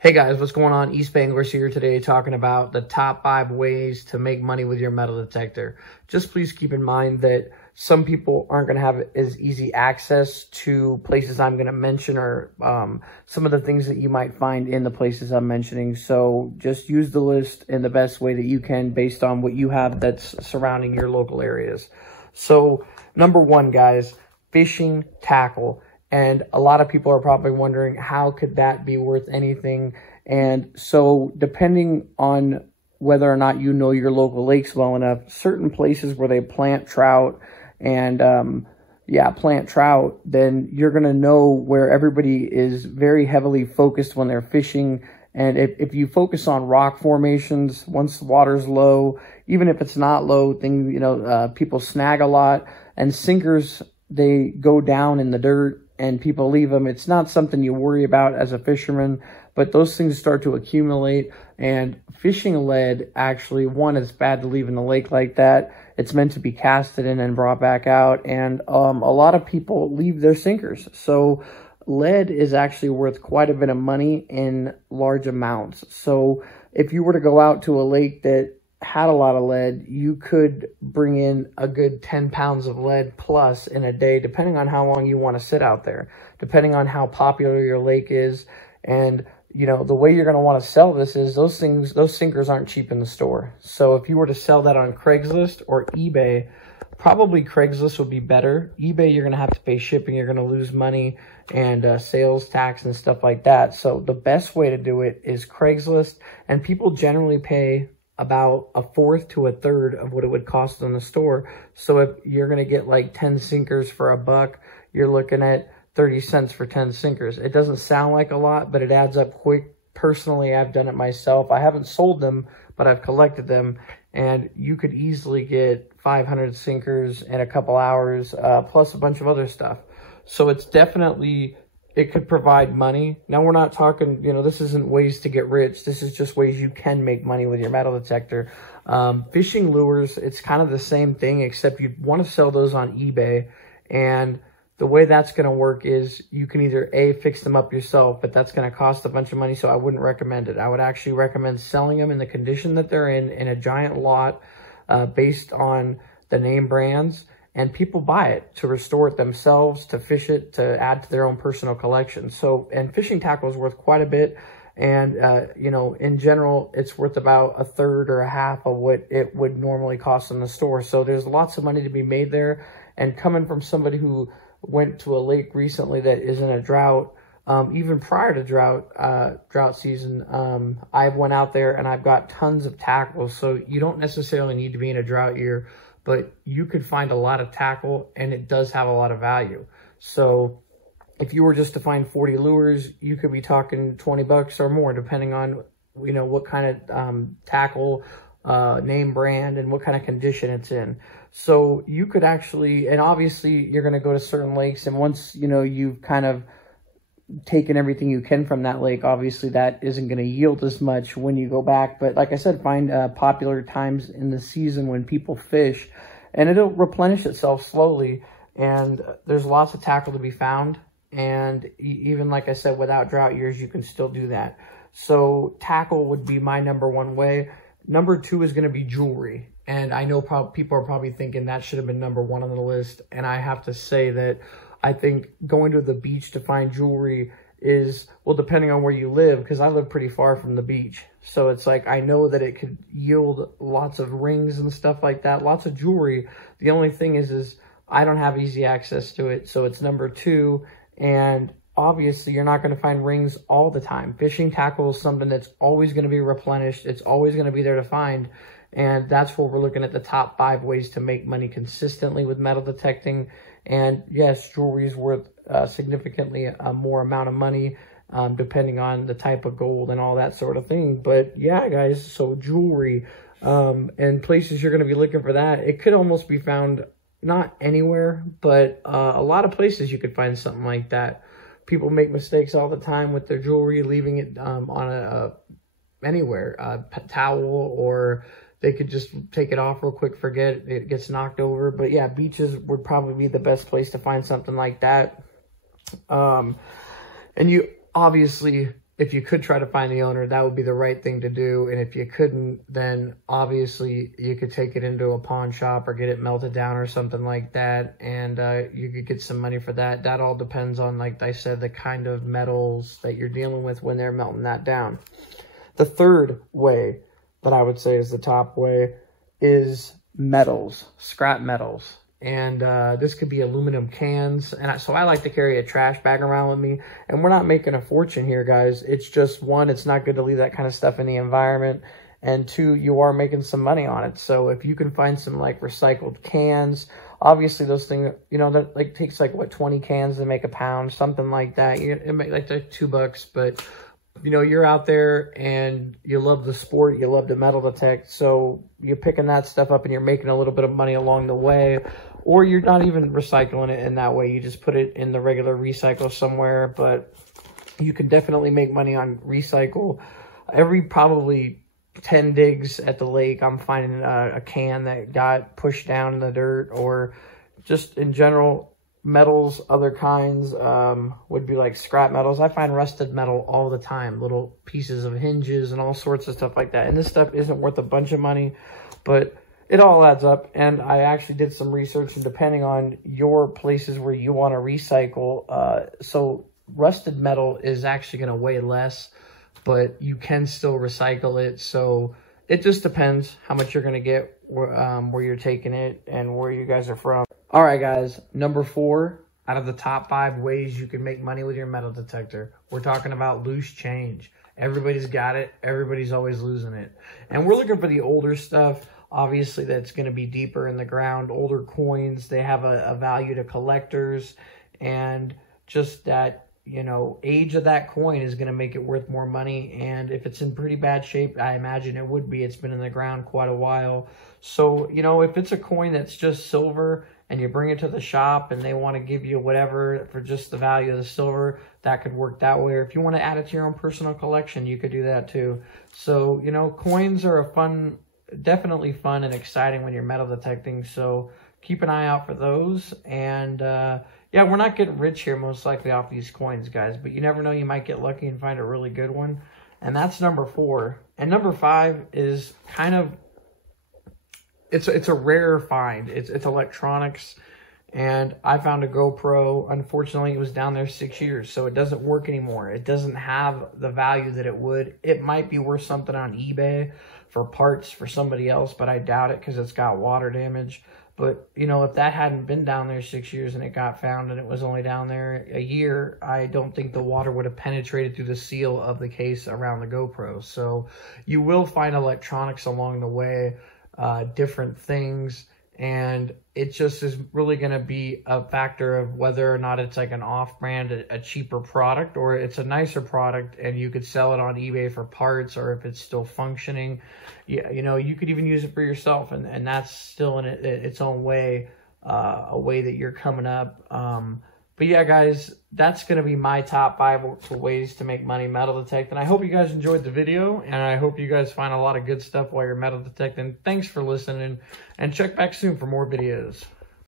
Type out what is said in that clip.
Hey guys, what's going on? East Banglers here today talking about the top 5 ways to make money with your metal detector. Just please keep in mind that some people aren't going to have as easy access to places I'm going to mention or some of the things that you might find in the places I'm mentioning. So just use the list in the best way that you can based on what you have that's surrounding your local areas. So number 1, guys, fishing tackle. And a lot of people are probably wondering, how could that be worth anything? And so depending on whether or not you know your local lakes well enough, certain places where they plant trout and, plant trout, then you're going to know where everybody is very heavily focused when they're fishing. And if you focus on rock formations, once the water's low, even if it's not low, people snag a lot. And sinkers, they go down in the dirt and people leave them. It's not something you worry about as a fisherman, but those things start to accumulate. And fishing lead, actually, one, it's bad to leave in the lake like that. It's meant to be casted in and brought back out. And a lot of people leave their sinkers. So lead is actually worth quite a bit of money in large amounts. So if you were to go out to a lake that had a lot of lead, you could bring in a good 10 pounds of lead plus in a day, depending on how long you want to sit out there, depending on how popular your lake is. And, the way you're going to want to sell this is those sinkers aren't cheap in the store. So if you were to sell that on Craigslist or eBay, probably Craigslist would be better. eBay, you're going to have to pay shipping. You're going to lose money and sales tax and stuff like that. So the best way to do it is Craigslist, and people generally pay about 1/4 to 1/3 of what it would cost in the store. So if you're going to get like 10 sinkers for $1, you're looking at 30 cents for 10 sinkers. It doesn't sound like a lot, but it adds up quick. Personally, I've done it myself. I haven't sold them, but I've collected them, and you could easily get 500 sinkers in a couple hours, plus a bunch of other stuff. So it's definitely, it could provide money. Now, we're not talking, this isn't ways to get rich. This is just ways you can make money with your metal detector. Fishing lures, it's kind of the same thing, except you want to sell those on eBay. And the way that's going to work is you can either fix them up yourself, but that's going to cost a bunch of money, so I wouldn't recommend it. I would actually recommend selling them in the condition that they're in a giant lot, based on the name brands. And people buy it to restore it themselves, to fish it, to add to their own personal collection. So, and fishing tackle is worth quite a bit. And, in general, it's worth about 1/3 or 1/2 of what it would normally cost in the store. So there's lots of money to be made there. And coming from somebody who went to a lake recently that is in a drought, even prior to drought season, I've went out there and I've got tons of tackle. So you don't necessarily need to be in a drought year, but you could find a lot of tackle, and it does have a lot of value. So if you were just to find 40 lures, you could be talking $20 or more, depending on, what kind of tackle, name brand, and what kind of condition it's in. So you could actually, and obviously you're going to go to certain lakes, and once, you've kind of taken everything you can from that lake, obviously that isn't going to yield as much when you go back. But like I said, find popular times in the season when people fish, and it'll replenish itself slowly. And there's lots of tackle to be found. And even like I said, without drought years, you can still do that. So tackle would be my number 1 way. Number 2 is going to be jewelry. And I know people are probably thinking that should have been number 1 on the list. And I have to say that I think going to the beach to find jewelry is, well, depending on where you live, because I live pretty far from the beach. So it's like, I know that it could yield lots of rings and stuff like that, lots of jewelry. The only thing is I don't have easy access to it. So it's number 2. And obviously you're not going to find rings all the time. Fishing tackle is something that's always going to be replenished. It's always going to be there to find. And that's where we're looking at the top 5 ways to make money consistently with metal detecting. And yes, jewelry is worth significantly more amount of money, depending on the type of gold and all that sort of thing. But yeah, guys, so jewelry, and places you're going to be looking for that, it could almost be found not anywhere, but a lot of places you could find something like that. People make mistakes all the time with their jewelry, leaving it on anywhere, a towel, or they could just take it off real quick, forget it gets knocked over. But yeah, beaches would probably be the best place to find something like that. And you obviously if you could try to find the owner, that would be the right thing to do. And if you couldn't, then obviously you could take it into a pawn shop or get it melted down or something like that. And you could get some money for that. That all depends on, like I said, the kind of metals that you're dealing with when they're melting that down. The third way that I would say is the top way is metals, scrap metals. And this could be aluminum cans. And so I like to carry a trash bag around with me. And we're not making a fortune here, guys. It's just, one, it's not good to leave that kind of stuff in the environment. And two, you are making some money on it. So if you can find some like recycled cans, obviously those things, you know, that like takes like what, 20 cans to make a pound, something like that. It make like $2, but you know, you're out there and you love the sport, you love to metal detect, so you're picking that stuff up and you're making a little bit of money along the way. Or you're not even recycling it in that way, you just put it in the regular recycle somewhere. But you can definitely make money on recycle. Every probably 10 digs at the lake, I'm finding a can that got pushed down in the dirt. Or just in general, metals, other kinds would be like scrap metals. I find rusted metal all the time, little pieces of hinges and all sorts of stuff like that. And this stuff isn't worth a bunch of money, but it all adds up. And I actually did some research, and depending on your places where you want to recycle, so rusted metal is actually going to weigh less, but you can still recycle it. So it just depends how much you're going to get, where you're taking it and where you guys are from. All right, guys, number 4 out of the top 5 ways you can make money with your metal detector. We're talking about loose change. Everybody's got it. Everybody's always losing it. And we're looking for the older stuff. Obviously, that's going to be deeper in the ground. Older coins, they have a value to collectors. And just that, you know, age of that coin is going to make it worth more money. And if it's in pretty bad shape, I imagine it would be. It's been in the ground quite a while. So, you know, if it's a coin that's just silver and you bring it to the shop and they want to give you whatever for just the value of the silver, that could work that way. Or if you want to add it to your own personal collection, you could do that too. So, you know, coins are definitely fun and exciting when you're metal detecting. So keep an eye out for those. And yeah, we're not getting rich here most likely off these coins, guys, but you never know, you might get lucky and find a really good one. And that's number 4. And number 5 is kind of, it's a rare find. It's electronics. And I found a GoPro. Unfortunately, it was down there 6 years, so it doesn't work anymore. It doesn't have the value that it would. It might be worth something on eBay for parts for somebody else, but I doubt it because it's got water damage. But, you know, if that hadn't been down there 6 years and it got found and it was only down there a year, I don't think the water would have penetrated through the seal of the case around the GoPro. So you will find electronics along the way, different things, and it just is really going to be a factor of whether or not it's like an off-brand, a cheaper product, or it's a nicer product and you could sell it on eBay for parts, or if it's still functioning. Yeah, you know, you could even use it for yourself, and that's still in its own way, a way that you're coming up. But yeah, guys, that's going to be my top 5 ways to make money metal detecting. I hope you guys enjoyed the video, and I hope you guys find a lot of good stuff while you're metal detecting. Thanks for listening, and check back soon for more videos.